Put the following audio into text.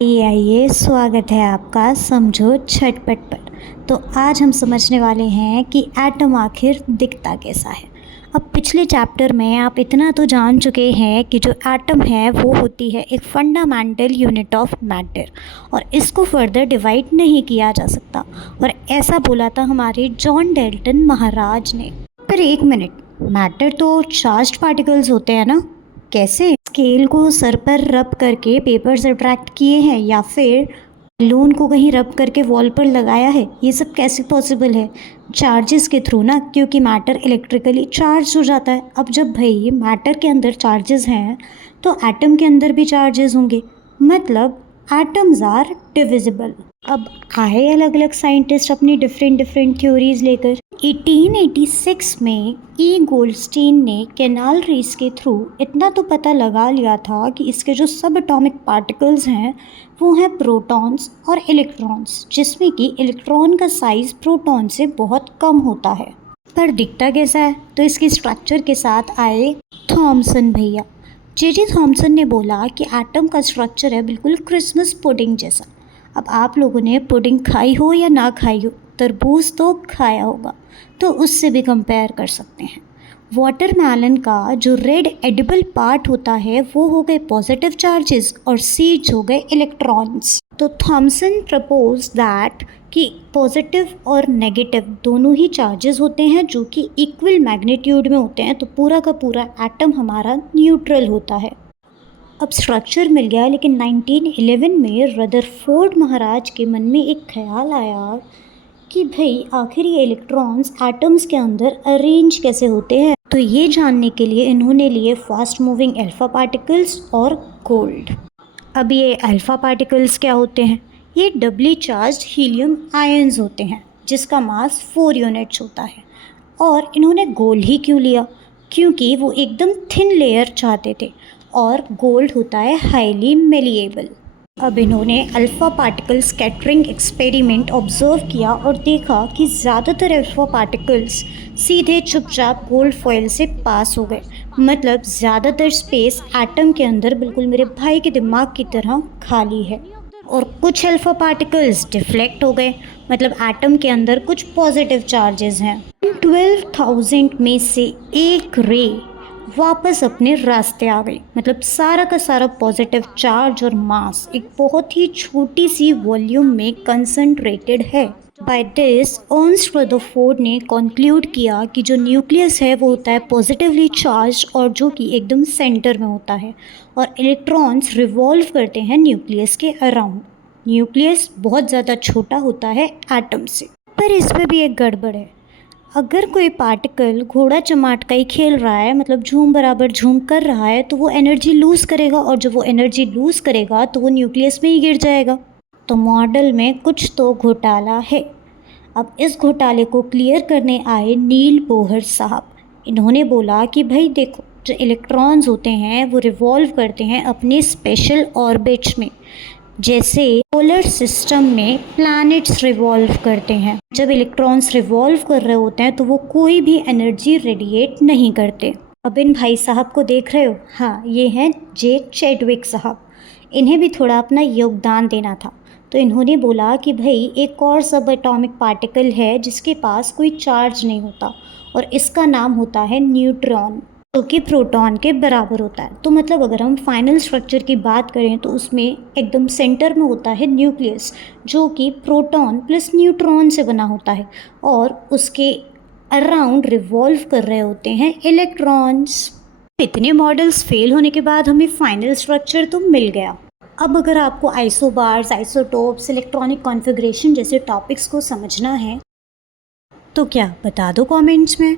आइए स्वागत है आपका समझो झटपट पर। तो आज हम समझने वाले हैं कि एटम आखिर दिखता कैसा है। अब पिछले चैप्टर में आप इतना तो जान चुके हैं कि जो एटम है वो होती है एक फंडामेंटल यूनिट ऑफ मैटर और इसको फर्दर डिवाइड नहीं किया जा सकता, और ऐसा बोला था हमारे जॉन डेल्टन महाराज ने। पर एक मिनट, मैटर तो चार्ज्ड पार्टिकल्स होते हैं ना? कैसे? स्केल को सर पर रब करके पेपर से अट्रैक्ट किए हैं या फिर बलून को कहीं रब करके वॉल पर लगाया है? ये सब कैसे पॉसिबल है? चार्जेस के थ्रू ना, क्योंकि मैटर इलेक्ट्रिकली चार्ज हो जाता है। अब जब भाई मैटर के अंदर चार्जेस हैं तो एटम के अंदर भी चार्जेस होंगे, मतलब एटम्स आर डिविजिबल। अब आए अलग अलग साइंटिस्ट अपनी डिफरेंट थ्योरीज लेकर। 1886 में ई गोल्डस्टीन ने कैनाल रेस के थ्रू इतना तो पता लगा लिया था कि इसके जो सब एटॉमिक पार्टिकल्स हैं वो हैं प्रोटॉन्स और इलेक्ट्रॉन्स, जिसमें कि इलेक्ट्रॉन का साइज़ प्रोटॉन से बहुत कम होता है। पर दिखता कैसा है? तो इसकी स्ट्रक्चर के साथ आए थॉमसन भैया। जे थॉमसन ने बोला कि एटम का स्ट्रक्चर है बिल्कुल क्रिसमस पुडिंग जैसा। अब आप लोगों ने पुडिंग खाई हो या ना खाई हो, तरबूज तो खाया होगा, तो उससे भी कंपेयर कर सकते हैं। वाटरमेलन का जो रेड एडिबल पार्ट होता है वो हो गए पॉजिटिव चार्जेस और सीड्स हो गए इलेक्ट्रॉन्स। तो थॉमसन प्रपोज दैट कि पॉजिटिव और नेगेटिव दोनों ही चार्जेस होते हैं जो कि इक्वल मैग्नीट्यूड में होते हैं, तो पूरा का पूरा एटम हमारा न्यूट्रल होता है। अब स्ट्रक्चर मिल गया, लेकिन 1911 में रदरफोर्ड महाराज के मन में एक ख्याल आया कि भाई आखिर ये इलेक्ट्रॉन्स एटम्स के अंदर अरेंज कैसे होते हैं। तो ये जानने के लिए इन्होंने लिए फास्ट मूविंग अल्फा पार्टिकल्स और गोल्ड। अब ये अल्फा पार्टिकल्स क्या होते हैं? ये डबली चार्ज्ड हीलियम आयंस होते हैं जिसका मास 4 यूनिट्स होता है। और इन्होंने गोल्ड ही क्यों लिया? क्योंकि वो एकदम थिन लेयर चाहते थे और गोल्ड होता है हाईली मेलिएबल। अब इन्होंने alpha particle scattering experiment observe किया और देखा कि ज़्यादातर अल्फ़ा पार्टिकल्स सीधे चुपचाप गोल्ड फॉइल से पास हो गए, मतलब ज़्यादातर स्पेस एटम के अंदर बिल्कुल मेरे भाई के दिमाग की तरह खाली है। और कुछ अल्फ़ा पार्टिकल्स डिफ्लेक्ट हो गए, मतलब एटम के अंदर कुछ पॉजिटिव चार्जेस हैं। 12,000 में से एक रे वापस अपने रास्ते आ गई, मतलब सारा का सारा पॉजिटिव चार्ज और मास एक बहुत ही छोटी सी वॉल्यूम में कंसंट्रेटेड है। बाय दिस अर्नस्ट रदरफोर्ड ने कंक्लूड किया कि जो न्यूक्लियस है वो होता है पॉजिटिवली चार्ज और जो कि एकदम सेंटर में होता है, और इलेक्ट्रॉन्स रिवॉल्व करते हैं न्यूक्लियस के अराउंड। न्यूक्लियस बहुत ज़्यादा छोटा होता है एटम से। पर इसमें भी एक गड़बड़ है। अगर कोई पार्टिकल घोड़ा चमाटका ही खेल रहा है, मतलब झूम बराबर झूम कर रहा है, तो वो एनर्जी लूज़ करेगा, और जब वो एनर्जी लूज़ करेगा तो वो न्यूक्लियस में ही गिर जाएगा। तो मॉडल में कुछ तो घोटाला है। अब इस घोटाले को क्लियर करने आए नील बोहर साहब। इन्होंने बोला कि भाई देखो, जो इलेक्ट्रॉन्स होते हैं वो रिवॉल्व करते हैं अपने स्पेशल ऑर्बिट्स में, जैसे सोलर सिस्टम में प्लैनेट्स रिवॉल्व करते हैं। जब इलेक्ट्रॉन्स रिवॉल्व कर रहे होते हैं तो वो कोई भी एनर्जी रेडिएट नहीं करते। अब इन भाई साहब को देख रहे हो? हाँ, ये हैं जे चैडविक साहब। इन्हें भी थोड़ा अपना योगदान देना था, तो इन्होंने बोला कि भाई एक और सब एटॉमिक पार्टिकल है जिसके पास कोई चार्ज नहीं होता, और इसका नाम होता है न्यूट्रॉन, जो कि प्रोटॉन के बराबर होता है। तो मतलब अगर हम फाइनल स्ट्रक्चर की बात करें तो उसमें एकदम सेंटर में होता है न्यूक्लियस, जो कि प्रोटॉन प्लस न्यूट्रॉन से बना होता है, और उसके अराउंड रिवॉल्व कर रहे होते हैं इलेक्ट्रॉन्स। इतने मॉडल्स फेल होने के बाद हमें फाइनल स्ट्रक्चर तो मिल गया। अब अगर आपको आइसोबार्स, आइसोटोप्स, इलेक्ट्रॉनिक कॉन्फ़िगरेशन जैसे टॉपिक्स को समझना है तो क्या बता दो कमेंट्स में।